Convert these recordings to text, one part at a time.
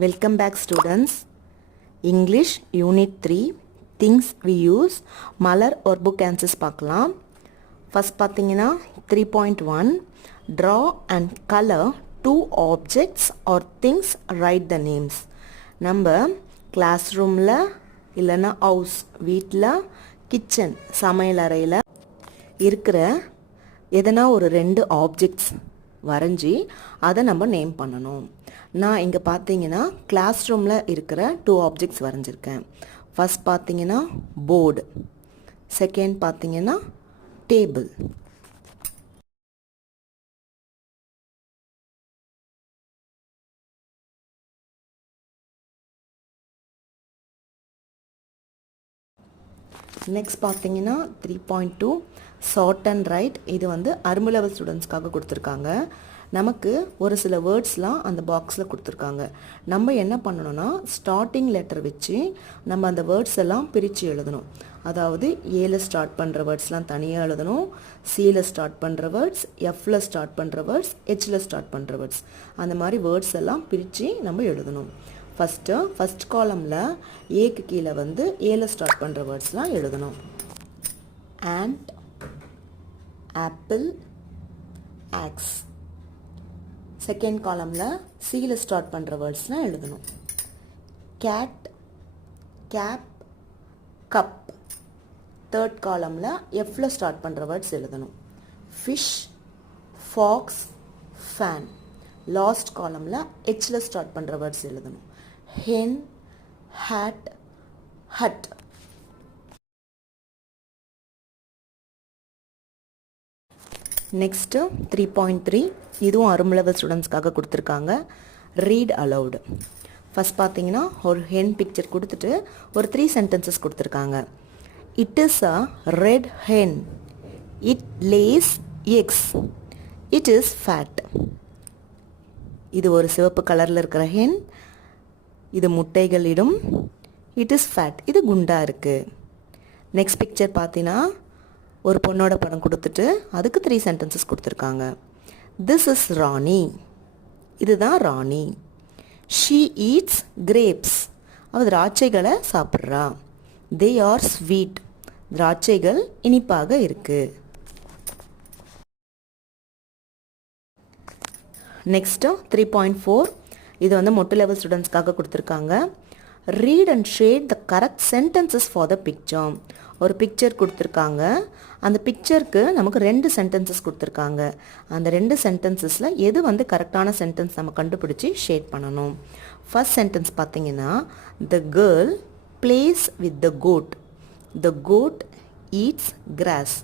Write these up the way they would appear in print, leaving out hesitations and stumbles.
Welcome back students. English Unit 3 Things we use Malar or book answers பார்க்கலாம். First பார்த்தீங்கன்னா 3.1 Draw and color two objects or things, write the names. நம்ம classroomல இல்லைன்னா house வீட்டில் kitchen சமையல் அறையில் இருக்கிற எதனா ஒரு ரெண்டு ஆப்ஜெக்ட்ஸ் வரைஞ்சி அதை நம்ம நேம் பண்ணணும். நான் இங்கே பார்த்தீங்கன்னா கிளாஸ் ரூமில் இருக்கிற டூ ஆப்ஜெக்ட்ஸ் வரைஞ்சிருக்கேன். ஃபர்ஸ்ட் பார்த்தீங்கன்னா போர்டு, செகண்ட் பார்த்தீங்கன்னா டேபிள். நெக்ஸ்ட் பார்த்தீங்கன்னா 3.2 ஷார்ட் அண்ட் ரைட். இது வந்து அரும்பு லெவல் ஸ்டூடெண்ட்ஸ்க்காக கொடுத்துருக்காங்க. நமக்கு ஒரு சில வேர்ட்ஸ்லாம் அந்த பாக்ஸில் கொடுத்துருக்காங்க. நம்ம என்ன பண்ணணும்னா ஸ்டார்டிங் லெட்டர் வச்சு நம்ம அந்த வேர்ட்ஸ் எல்லாம் பிரித்து எழுதணும். அதாவது ஏல ஸ்டார்ட் பண்ணுற வேர்ட்ஸ்லாம் தனியாக எழுதணும், சியில் ஸ்டார்ட் பண்ணுற வேர்ட்ஸ், எஃப்பில் ஸ்டார்ட் பண்ணுற வேர்ட்ஸ், ஹெச்சில் ஸ்டார்ட் பண்ணுற வேர்ட்ஸ், அந்த மாதிரி வேர்ட்ஸ் எல்லாம் பிரித்து நம்ம எழுதணும். ஃபஸ்ட் காலமில் ஏக்கு கீழே வந்து ஏல ஸ்டார்ட் பண்ணுற வேர்ட்ஸ்லாம் எழுதணும். ant, apple, axe. செகண்ட் காலமில் சியில் ஸ்டார்ட் பண்ணுற வேர்ட்ஸ்லாம் எழுதணும். Cat, cap, cup. தேர்ட் காலமில் எஃப்பில் ஸ்டார்ட் பண்ணுற வேர்ட்ஸ் எழுதணும். Fish, fox, fan. லாஸ்ட் காலமில் ஹெச்சில் ஸ்டார்ட் பண்ணுற வேர்ட்ஸ் எழுதணும். hen, hat, hut. நெக்ஸ்ட்டு 3.3 இதுவும் அரும்பு லெவல் ஸ்டூடெண்ட்ஸ்க்காக கொடுத்துருக்காங்க. Read allowed. ஃபஸ்ட் பார்த்தீங்கன்னா ஒரு ஹென் பிக்சர் கொடுத்துட்டு ஒரு 3 சென்டென்சஸ் கொடுத்துருக்காங்க. It is a red hen, it lays eggs, it is fat. இது ஒரு சிவப்பு கலரில் இருக்கிற ஹென், இது முட்டைகளிடும். இட் இஸ் ஃபேட், இது குண்டா இருக்குது. நெக்ஸ்ட் பிக்சர் பார்த்தீங்கன்னா ஒரு பொண்ணோட படம் கொடுத்துட்டு அதுக்கு 3 சென்டென்சஸ் கொடுத்துருக்காங்க. திஸ் இஸ் ராணி, இதுதான் ராணி. ஷீ ஈட்ஸ் கிரேப்ஸ், அவள் திராட்சைகளை சாப்பிட்றா. தே ஆர் ஸ்வீட், திராட்சைகள் இனிப்பாக இருக்குது. நெக்ஸ்ட்டு 3.4 இது வந்து மொட்டு லெவல் ஸ்டூடெண்ட்ஸ்க்காக கொடுத்துருக்காங்க. Read and shade the correct sentences for the picture. ஒரு பிக்சர் கொடுத்துருக்காங்க, அந்த பிக்சருக்கு நமக்கு 2 சென்டென்சஸ் கொடுத்துருக்காங்க. அந்த 2 சென்டென்சஸில் எது வந்து கரெக்டான சென்டென்ஸ் நம்ம கண்டுபிடிச்சி ஷேட் பண்ணணும். ஃபர்ஸ்ட் சென்டென்ஸ் பார்த்தீங்கன்னா the girl plays with the goat, the goat eats grass.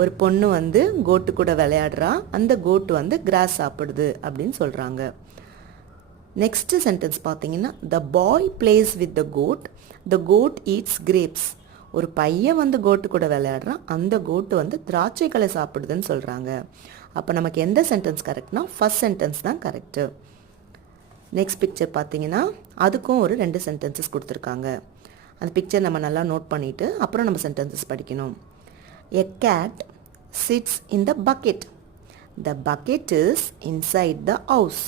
ஒரு பொண்ணு வந்து கோட்டு கூட விளையாடுறா, அந்த கோட்டு வந்து கிராஸ் சாப்பிடுது அப்படின்னு சொல்கிறாங்க. நெக்ஸ்ட் சென்டென்ஸ் பார்த்தீங்கன்னா the boy plays with the goat, the goat eats grapes. ஒரு பையன் வந்து கோட்டு கூட விளையாடுறான், அந்த கோட்டு வந்து திராட்சைகளை சாப்பிடுதுன்னு சொல்கிறாங்க. அப்போ நமக்கு எந்த சென்டென்ஸ் கரெக்ட்னா ஃபர்ஸ்ட் சென்டென்ஸ் தான் கரெக்டு. நெக்ஸ்ட் பிக்சர் பார்த்தீங்கன்னா அதுக்கும் ஒரு 2 சென்டென்சஸ் கொடுத்துருக்காங்க. அந்த பிக்சர் நம்ம நல்லா நோட் பண்ணிவிட்டு அப்புறம் நம்ம சென்டென்சஸ் படிக்கணும். எ cat chits in the bucket, the bucket is inside the house.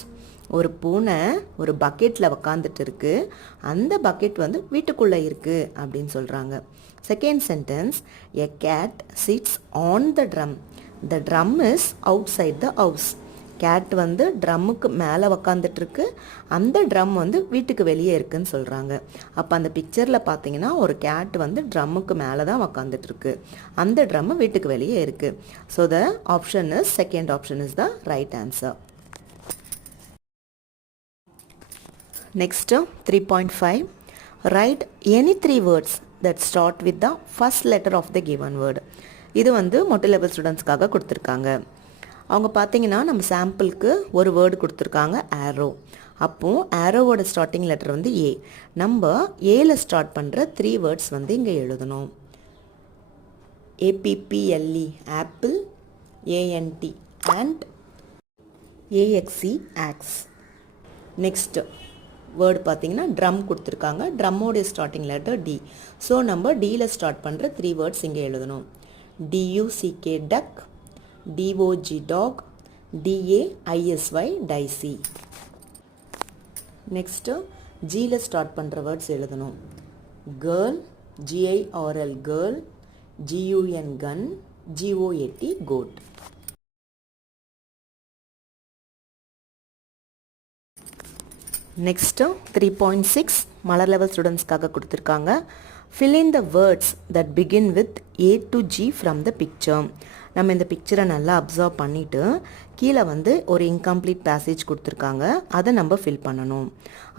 ஒரு பூனை ஒரு பக்கெட்டில் உக்காந்துட்டு இருக்கு, அந்த பக்கெட் வந்து வீட்டுக்குள்ளே இருக்குது அப்படின்னு சொல்கிறாங்க. Second sentence a cat sits on the drum, the drum is outside the house. Cat வந்து ட்ரம்முக்கு மேலே உக்காந்துட்ருக்கு, அந்த ட்ரம் வந்து வீட்டுக்கு வெளியே இருக்குன்னு சொல்கிறாங்க. அப்போ அந்த பிக்சரில் பார்த்தீங்கன்னா ஒரு கேட் வந்து ட்ரம்முக்கு மேலே தான் உக்காந்துட்ருக்கு, அந்த ட்ரம்மு வீட்டுக்கு வெளியே இருக்குது. So the option is second option is the right answer. Next 3.5 write any 3 words that start with the first letter of the given word. இது வந்து மொட்டு லெவல் ஸ்டூடெண்ட்ஸ்க்காக கொடுத்துருக்காங்க. அவங்க பார்த்தீங்கன்னா நம்ம சாம்பிளுக்கு ஒரு வேர்டு கொடுத்துருக்காங்க ஆரோ. அப்போது ஆரோவோட ஸ்டார்டிங் லெட்டர் வந்து ஏ. நம்ம ஏல ஸ்டார்ட் பண்ணுற 3 வேர்ட்ஸ் வந்து இங்கே எழுதணும். APPLE apple, ANT ant, AXE axe. Next word பார்த்தீங்கன்னா ட்ரம் கொடுத்துருக்காங்க, ட்ரம்மோடைய ஸ்டார்டிங் லெட்டர் டி. ஸோ நம்ம டியில் ஸ்டார்ட் பண்ணுற 3 வேர்ட்ஸ் இங்கே எழுதணும். DUCK duck, DOG dog, DAISY daisy. Next ஜியில் ஸ்டார்ட் பண்ணுற வேர்ட்ஸ் எழுதணும். Girl, GIRL girl, GUN gun, GOAT goat. Next 3.6 மலர் லெவல் ஸ்டூடெண்ட்ஸ்க்காக கொடுத்துருக்காங்க. fill in the words that begin with A to G from the picture. நம்ம இந்த பிக்சரை நல்லா அப்சர்வ் பண்ணிவிட்டு கீழே வந்து ஒரு இன்கம்ப்ளீட் பேசேஜ் கொடுத்துருக்காங்க, அதை நம்ம ஃபில் பண்ணணும்.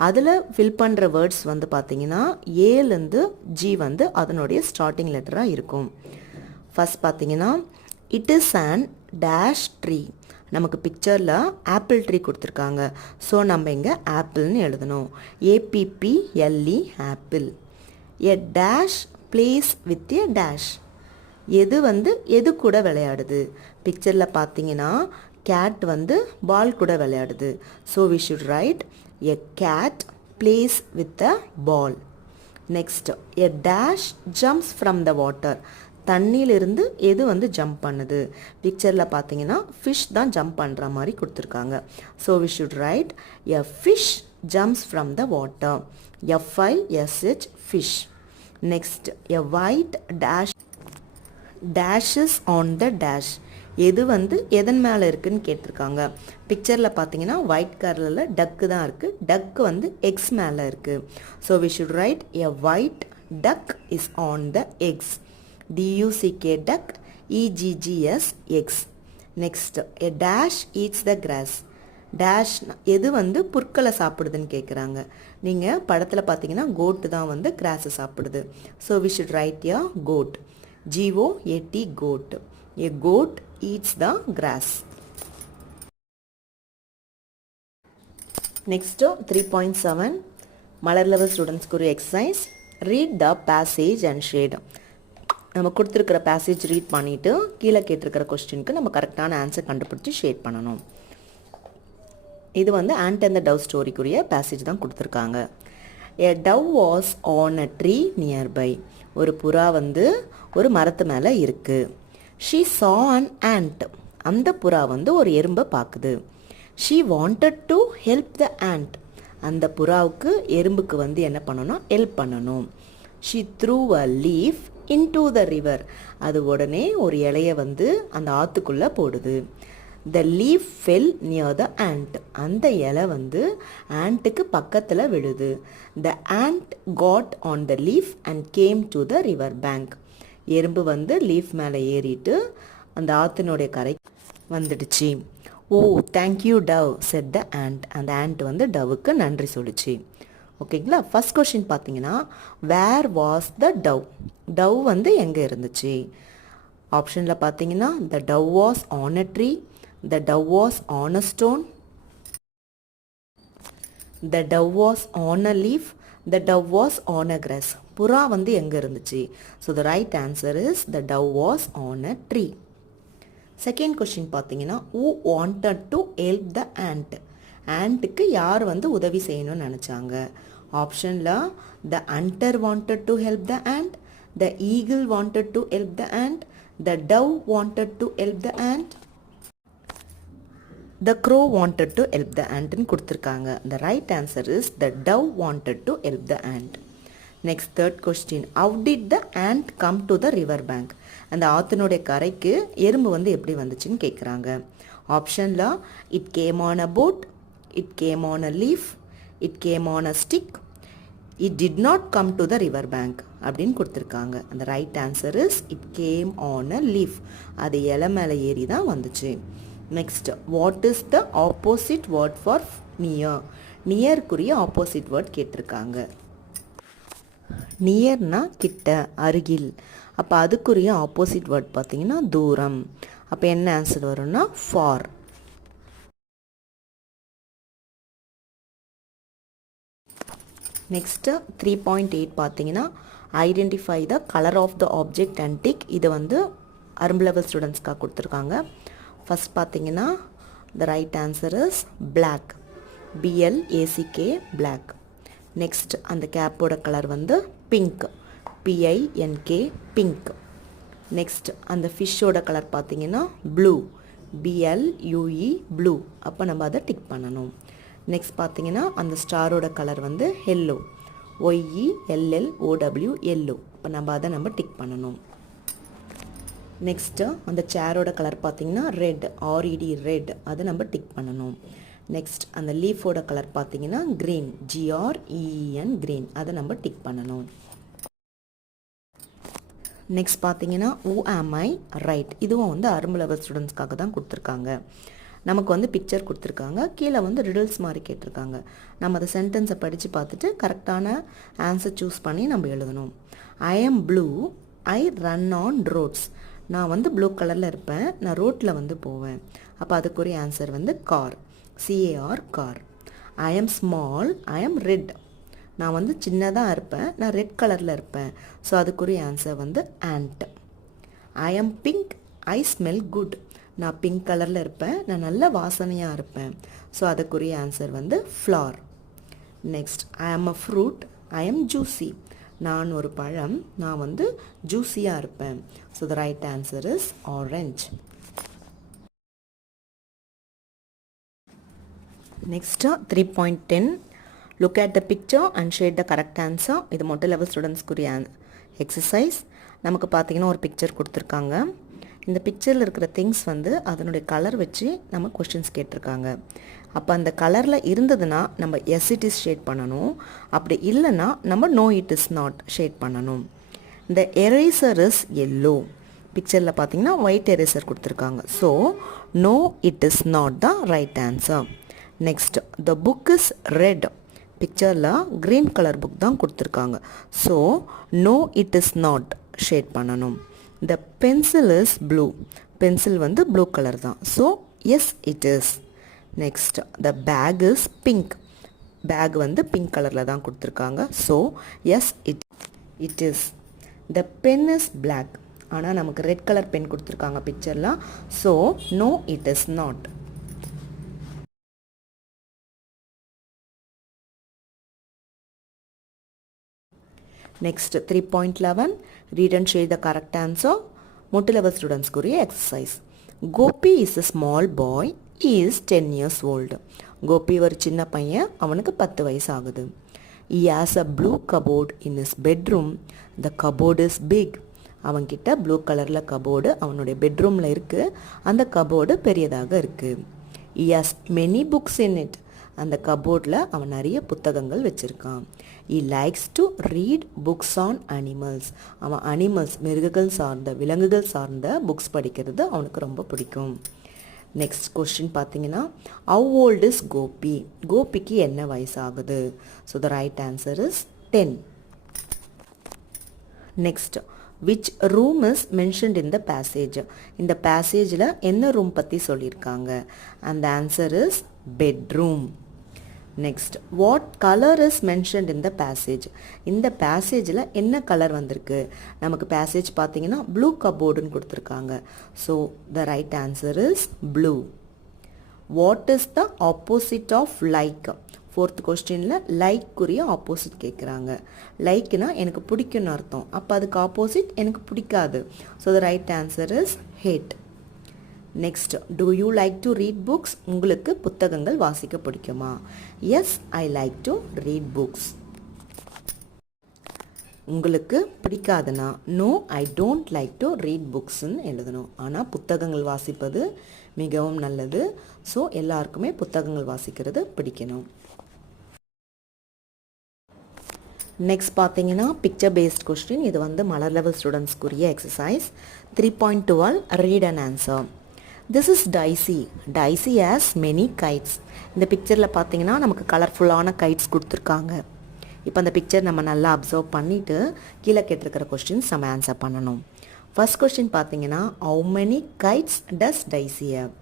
அதில் ஃபில் பண்ணுற வேர்ட்ஸ் வந்து பார்த்திங்கன்னா ஏலேருந்து G வந்து அதனுடைய ஸ்டார்டிங் லெட்டராக இருக்கும். ஃபஸ்ட் பார்த்திங்கன்னா it is and dash tree. நமக்கு பிக்சரில் ஆப்பிள் ட்ரீ கொடுத்துருக்காங்க, ஸோ நம்ம இங்கே ஆப்பிள்னு எழுதணும். APPLE apple. A dash place with a dash. எது வந்து எது கூட விளையாடுது. பிக்சரில் பார்த்தீங்கன்னா கேட் வந்து பால் கூட விளையாடுது, so we should write a cat plays with a ball. Next a dash jumps from the water. தண்ணியிலிருந்து எது வந்து ஜம்ப் பண்ணுது. பிக்சரில் பார்த்தீங்கன்னா ஃபிஷ் தான் ஜம்ப் பண்ணுற மாதிரி கொடுத்துருக்காங்க, so we should write a fish jumps from the water. FISH fish. Next a white dash dashes on the dash. எது வந்து எதன் மேலே இருக்குதுன்னு கேட்டிருக்காங்க. பிக்சரில் பார்த்தீங்கன்னா ஒயிட் கலரில் டக்கு தான் இருக்குது, டக்கு வந்து எக்ஸ் மேலே இருக்குது, so we should write a white duck is on the eggs. DUCK duck, EGGS eggs. Next a dash eats the grass. Dash எது வந்து புற்களை சாப்பிடுதுன்னு கேட்குறாங்க. நீங்கள் படத்தில் பார்த்தீங்கன்னா கோட்டு தான் வந்து கிராஸை சாப்பிடுது, so we should write a goat. GOAT goat. A goat eats the grass. Next 3.7 மலர் லெவல் ஸ்டூடெண்ட்ஸ்க்கு ஒரு exercise. Read the passage and shade. நம்ம கொடுத்துருக்கிற பேசேஜ் ரீட் பண்ணிவிட்டு கீழே கேட்டிருக்கிற கொஸ்டினுக்கு நம்ம கரெக்டான ஆன்சர் கண்டுபிடிச்சி ஷேட் பண்ணணும். இது வந்து ஆண்ட் அண்ட் த டவ் ஸ்டோரிக்குரிய பேசேஜ் தான் கொடுத்துருக்காங்க. A dove was on a tree nearby. ஒரு புறா வந்து ஒரு மரத்து மேலே இருக்குது. She saw an ant. அந்த புறா வந்து ஒரு எறும்பை பார்க்குது. She wanted to help the ant. அந்த புறாவுக்கு எறும்புக்கு வந்து என்ன பண்ணணும், ஹெல்ப் பண்ணணும். She threw a leaf into the river. அது உடனே ஒரு இலையை வந்து அந்த ஆற்றுக்குள்ளே போடுது. The leaf fell near the ant. அந்த இலை வந்து ஆண்ட்டுக்கு பக்கத்தில் விழுது. The ant got on the leaf and came to the river bank. எறும்பு வந்து லீஃப் மேலே ஏறிட்டு அந்த ஆற்றினுடைய கரை வந்துடுச்சு. ஓ தேங்க்யூ டவ் செட் த ant. அந்த ant வந்து டவுக்கு நன்றி சொல்லிச்சு. ஓகேங்களா. ஃபஸ்ட் கொஷின் பார்த்தீங்கன்னா where was the dove. Dove வந்து எங்கே இருந்துச்சு. ஆப்ஷனில் பார்த்தீங்கன்னா the dove was on a tree, the dove was on a stone, the dove was on a leaf, the dove was on a grass. புறா வந்து எங்கே இருந்துச்சு. So the right answer is the dove was on a tree. Second question பார்த்தீங்கன்னா who wanted to help the ant. ஆண்ட்டுக்கு யார் வந்து உதவி செய்யணும்னு நினச்சாங்க. ஆப்ஷனில் த hunter wanted to help the ant, the eagle wanted to help the ant, the dove wanted to help the ant, the crow wanted to help the ant ன்னு கொடுத்துருக்காங்க. The right answer is the dove wanted to help the ant. Next third question. How did the ant come to the river bank? அந்த ஆற்றினுடைய கரைக்கு எறும்பு வந்து எப்படி வந்துச்சுன்னு கேட்குறாங்க. ஆப்ஷனில் it came on a boat, it came on a leaf, it came on a stick, it did not come to the river bank அப்படின்னு கொடுத்துருக்காங்க. அந்த right answer is it came on a leaf. அது இலை மேலே ஏறி தான் வந்துச்சு. Next what is the opposite word for near. நியருக்குரிய ஆப்போசிட் வேர்ட் கேட்டிருக்காங்க. நியர்னா கிட்ட, அருகில். அப்போ அதுக்குரிய ஆப்போசிட் வேர்ட் பார்த்தீங்கன்னா தூரம். அப்போ என்ன ஆன்சர் வரும்னா ஃபார். நெக்ஸ்ட்டு 3.8 பார்த்தீங்கன்னா identify the colour of the object and tick. இது வந்து அரும்பு லெவல் ஸ்டூடெண்ட்ஸ்க்காக கொடுத்துருக்காங்க. ஃபஸ்ட் பார்த்தீங்கன்னா the right answer is black. BLACK black. Next அந்த கேப்போட கலர் வந்து பிங்க். PINK pink. நெக்ஸ்ட் அந்த ஃபிஷ்ஷோட கலர் பார்த்தீங்கன்னா ப்ளூ. BLUE blue. அப்போ நம்ம அதை டிக் பண்ணணும். நெக்ஸ்ட் பார்த்தீங்கன்னா அந்த ஸ்டாரோட கலர் வந்து எல்லோ, YELLOW எல்லோ. இப்போ நம்ம டிக் பண்ணணும். நெக்ஸ்ட்டு அந்த சேரோட கலர் பார்த்தீங்கன்னா ரெட், RED ரெட், அதை நம்ம டிக் பண்ணணும். நெக்ஸ்ட் அந்த லீஃபோட கலர் பார்த்தீங்கன்னா க்ரீன், GREEN க்ரீன், அதை நம்ம டிக் பண்ணணும். நெக்ஸ்ட் பார்த்தீங்கன்னா who am I ரைட், இதுவும் வந்து அரும்பு லெவல் ஸ்டூடெண்ட்ஸ்க்காக தான் கொடுத்துருக்காங்க. நமக்கு வந்து பிக்சர் கொடுத்துருக்காங்க, கீழே வந்து ரிடல்ஸ் மாதிரி கேட்டிருக்காங்க. நம்ம அந்த சென்டென்ஸை படித்து பார்த்துட்டு கரெக்டான ஆன்சர் சூஸ் பண்ணி நம்ம எழுதணும். I am blue, I run on roads. நான் வந்து ப்ளூ கலரில் இருப்பேன், நான் ரோட்டில் வந்து போவேன். அப்போ அதுக்குரிய ஆன்சர் வந்து car, CAR car. I am small, I am red. நான் வந்து சின்னதாக இருப்பேன், நான் ரெட் கலரில் இருப்பேன். ஸோ அதுக்குரிய ஆன்சர் வந்து ant. I am pink, I smell good. நான் பிங்க் கலரில் இருப்பேன், நான் நல்ல வாசனையாக இருப்பேன். ஸோ அதுக்குரிய ஆன்சர் வந்து floor. Next I am a fruit, I am juicy. நான் ஒரு பழம், நான் வந்து ஜூஸியாக இருப்பேன். So the right answer is orange. Next 3.10 look at the picture and shade the correct answer. இது மொட்டை லெவல் ஸ்டூடெண்ட்ஸ்க்குரிய எக்ஸசைஸ். நமக்கு பார்த்தீங்கன்னா ஒரு பிக்சர் கொடுத்துருக்காங்க. இந்த பிக்சரில் இருக்கிற திங்ஸ் வந்து அதனுடைய கலர் வச்சு நம்ம கொஷின்ஸ் கேட்டிருக்காங்க. அப்போ அந்த கலரில் இருந்ததுன்னா நம்ம எஸ் இட் இஸ் ஷேட் பண்ணணும், அப்படி இல்லைன்னா நம்ம no it is not shade பண்ணணும். இந்த எரேசர் இஸ் எல்லோ, பிக்சரில் பார்த்தீங்கன்னா ஒயிட் எரேசர் கொடுத்துருக்காங்க. So no it is not the right answer. Next the book is red, பிக்சரில் க்ரீன் கலர் புக் தான் கொடுத்துருக்காங்க. So no it is not shade பண்ணணும். The pencil is blue, pencil வந்து blue colour தான். So yes it is. Next the bag is pink, bag வந்து pink கலரில் தான் கொடுத்துருக்காங்க. So yes it is. the pen is black, ஆனால் நமக்கு red colour pen கொடுத்துருக்காங்க பிக்சரில். So no it is not. Next 3.11 read and share the correct answer. மொட்டை level ஸ்டூடெண்ட்ஸ்க்குரிய exercise. Gopi is a small boy, he is 10 years old. Gopi ஒரு சின்ன பையன், அவனுக்கு 10 வயசு ஆகுது. he has a blue cupboard in his bedroom, the cupboard is big. அவன்கிட்ட blue கலரில் கபோர்டு அவனுடைய பெட்ரூமில் இருக்குது, அந்த கபோர்டு பெரியதாக இருக்குது. he has many books in it, அந்த கபோர்டில் அவன் நிறைய புத்தகங்கள் வச்சுருக்கான். he likes to read books on animals, அவன் அனிமல்ஸ் மிருகங்கள் சார்ந்த விலங்குகள் சார்ந்த புக்ஸ் படிக்கிறது அவனுக்கு ரொம்ப பிடிக்கும். நெக்ஸ்ட் கொஸ்டின் பார்த்தீங்கன்னா how old is கோபி, கோபிக்கு என்ன வயசாகுது? So the right answer is 10. Next which room is mentioned in the passage, இந்த பேசேஜில் என்ன ரூம் பற்றி சொல்லியிருக்காங்க? அந்த answer is bedroom. Next what colour is mentioned in the passage, இந்த பேசேஜில் என்ன கலர் வந்திருக்கு? நமக்கு பேசேஜ் பார்த்தீங்கன்னா ப்ளூ கபோர்டுன்னு கொடுத்துருக்காங்க. So the right answer is blue. What is the opposite of like, fourth கொஸ்டினில் லைக்குரிய ஆப்போசிட் கேட்குறாங்க. லைக்னா எனக்கு பிடிக்கும்னு அர்த்தம், அப்போ அதுக்கு ஆப்போசிட் எனக்கு பிடிக்காது. So the right answer is hate. Next do you like to read books, உங்களுக்கு புத்தகங்கள் வாசிக்க பிடிக்குமா? Yes I like to read books. உங்களுக்கு பிடிக்காதுன்னா no I don't like to read புக்ஸ்ன்னு எழுதணும். ஆனால் புத்தகங்கள் வாசிப்பது மிகவும் நல்லது. ஸோ எல்லாருக்குமே புத்தகங்கள் வாசிக்கிறது பிடிக்கணும். நெக்ஸ்ட் பார்த்தீங்கன்னா பிக்சர் பேஸ்ட் கொஸ்டின். இது வந்து மலர் லெவல் ஸ்டூடெண்ட்ஸ்க்குரிய exercise. 3.12 read and answer. This is daisy, daisy has many kites. இந்த பிக்சரில் பார்த்தீங்கன்னா நமக்கு கலர்ஃபுல்லான கைட்ஸ் கொடுத்துருக்காங்க. இப்போ அந்த பிக்சர் நம்ம நல்லா அப்சர்வ் பண்ணிவிட்டு கீழே கேட்டிருக்கிற கொஸ்டின்ஸ் நம்ம ஆன்சர் பண்ணணும். ஃபர்ஸ்ட் கொஸ்டின் பார்த்தீங்கன்னா how many guides does dicey have,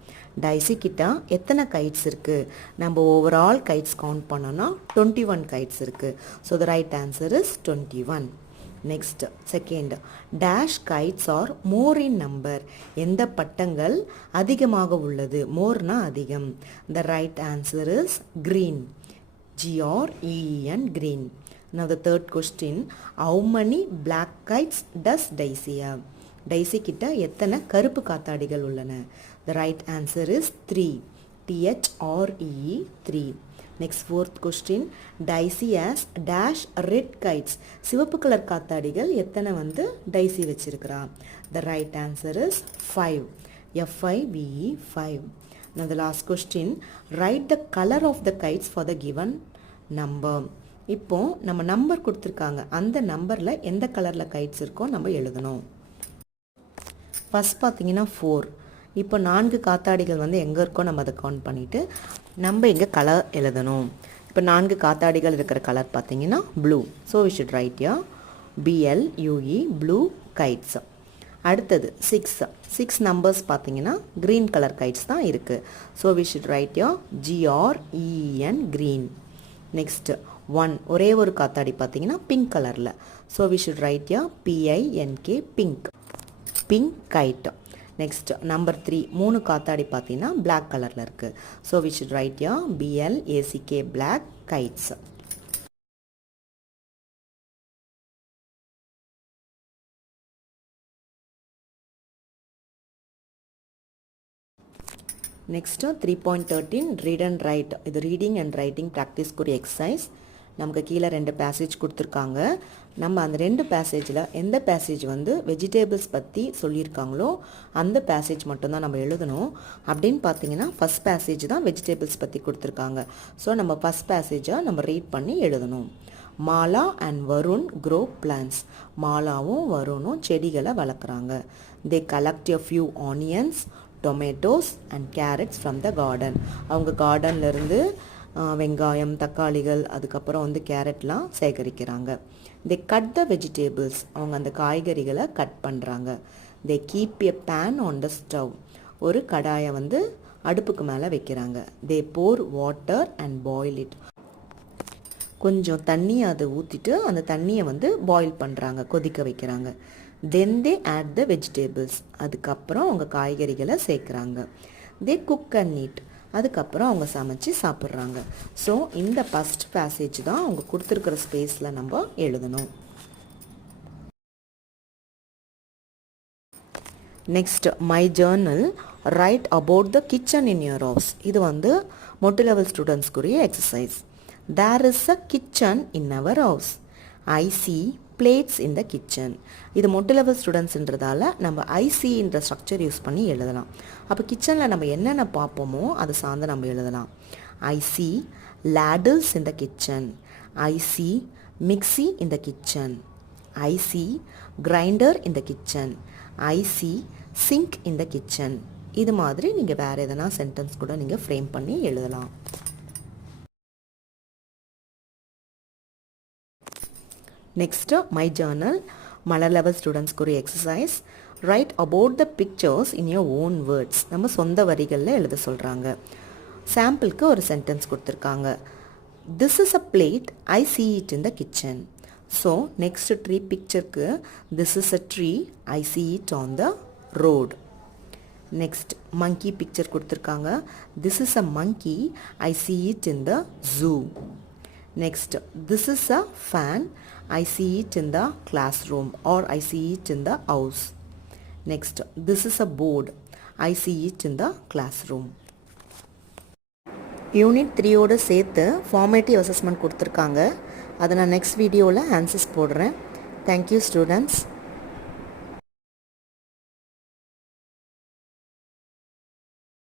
dicey கிட்ட எத்தனை கைட்ஸ் இருக்குது? நம்ம ஓவரால் கைட்ஸ் கவுண்ட் பண்ணோன்னா 21 கைட்ஸ் இருக்குது. So the right answer is 21. Next second dash kites are more in number, எந்த பட்டங்கள் அதிகமாக உள்ளது? மோர்னா அதிகம். The right answer is green, GREEN green. Now the third question, how many black kites does Daisy have? Daisy கிட்ட எத்தனை கருப்பு காத்தாடிகள் உள்ளன? The right answer is 3, THREE 3. Next, fourth question. Daisy has dash red kites. சிவப்பு colour காத்தாடிகள் எத்தனை வந்து dicey வச்சிருக்கிறா? The right answer is 5. F-I-V-E 5. Now the last question. Write the color of the kites for the given number. இப்போ நம்ம number கொடுத்துருக்காங்க, அந்த நம்பரில் எந்த கலரில் கைட்ஸ் இருக்கோ நம்ம எழுதணும். ஃபஸ்ட் பார்த்தீங்கன்னா 4. இப்போ 4 காத்தாடிகள் வந்து எங்கே இருக்கோ நம்ம அதை கவுண்ட் பண்ணிவிட்டு நம்ம இங்கே கலர் எழுதணும். இப்போ 4 காத்தாடிகள் இருக்கிற கலர் பார்த்தீங்கன்னா blue. So we should write ya BLUE blue kites. அடுத்தது 6 நம்பர்ஸ் பார்த்தீங்கன்னா க்ரீன் கலர் கைட்ஸ் தான் இருக்குது. So we should write ya GREEN green. Next 1 ஒரே ஒரு காத்தாடி பார்த்தீங்கன்னா பிங்க் கலரில். So we should write ya PINK pink kite. Next number 3 3 காத்தாடி பார்த்தீங்கன்னா பிளாக் கலரில் இருக்குது. So we should write ya BLACK black kites. Next 3.13 read and write. இது ரீடிங் அண்ட் ரைட்டிங் ப்ராக்டிஸ்க்குரிய எக்ஸசைஸ். நமக்கு கீழே 2 பேசேஜ் கொடுத்துருக்காங்க. நம்ம அந்த 2 பேசேஜில் எந்த பேசேஜ் வந்து வெஜிடேபிள்ஸ் பற்றி சொல்லியிருக்காங்களோ அந்த பேசேஜ் மட்டும்தான் நம்ம எழுதணும். அப்படின்னு பார்த்தீங்கன்னா ஃபஸ்ட் பேசேஜ் தான் வெஜிடேபிள்ஸ் பற்றி கொடுத்துருக்காங்க. ஸோ நம்ம ஃபஸ்ட் பேசேஜை நம்ம ரீட் பண்ணி எழுதணும். Mala and Varun grow plants. மாலாவும் வருணும் செடிகளை வளர்க்குறாங்க. They collect a few onions, tomatoes and carrots from the garden. அவங்க கார்டன்லேருந்து வெங்காயம், தக்காளிகள், அதுக்கப்புறம் வந்து கேரட்லாம் சேகரிக்கிறாங்க. They cut the vegetables. அவங்க அந்த காய்கறிகளை கட் பண்ணுறாங்க. They keep a pan on the stove. ஒரு கடாயை வந்து அடுப்புக்கு மேலே வைக்கிறாங்க. They pour water and boil it. கொஞ்சம் தண்ணி அதை ஊற்றிட்டு அந்த தண்ணியை வந்து பாயில் பண்ணுறாங்க, கொதிக்க வைக்கிறாங்க. தென் தே ஆட் த வெஜிடேபிள்ஸ். அதுக்கப்புறம் அவங்க காய்கறிகளை சேர்க்குறாங்க. தே குக் அண்ட் eat. அதுக்கப்புறம் அவங்க சமைச்சு சாப்பிட்றாங்க. ஸோ இந்த ஃபஸ்ட் பேசேஜ் தான் அவங்க கொடுத்துருக்கிற ஸ்பேஸில் நம்ம எழுதணும். Next my journal write about the kitchen in your house. இது வந்து மொட்டு லெவல் ஸ்டூடெண்ட்ஸ்க்குரிய exercise. There is a kitchen in our house. I see plates in the kitchen. இது மொட்டு லெவல் ஸ்டூடெண்ட்ஸ்ன்றதால நம்ம ஐசின்ற ஸ்ட்ரக்சர் யூஸ் பண்ணி எழுதலாம். அப்போ கிச்சனில் நம்ம என்னென்ன பார்ப்போமோ அதை சார்ந்து நம்ம எழுதலாம். ஐ C ladles in the kitchen. I see mixie in the kitchen. I see grinder in the kitchen. I see sink in the kitchen. இது மாதிரி நீங்கள் வேறு எதனா சென்டென்ஸ் கூட நீங்கள் ஃப்ரேம் பண்ணி எழுதலாம். Next, my journal, மலர் லெவல் ஸ்டூடெண்ட்ஸ்க்கு ஒரு exercise. Write about the pictures in your own words. நம்ம சொந்த வரிகளில் எழுத சொல்கிறாங்க. சாம்பிளுக்கு ஒரு சென்டென்ஸ் கொடுத்துருக்காங்க. This is a plate, I see it in the kitchen. So next tree பிக்சருக்கு this is a tree, I see it on the road. Next monkey picture கொடுத்துருக்காங்க. This is a monkey, I see it in the zoo. Next, this is a fan, I see it in the classroom or I see it in the house. Next, this is a board, I see it in the classroom. Unit 3யோட சேர்த்து formative assessment கொடுத்துருக்காங்க. அதை நான் next வீடியோவில் answers போடுறேன். Thank you students.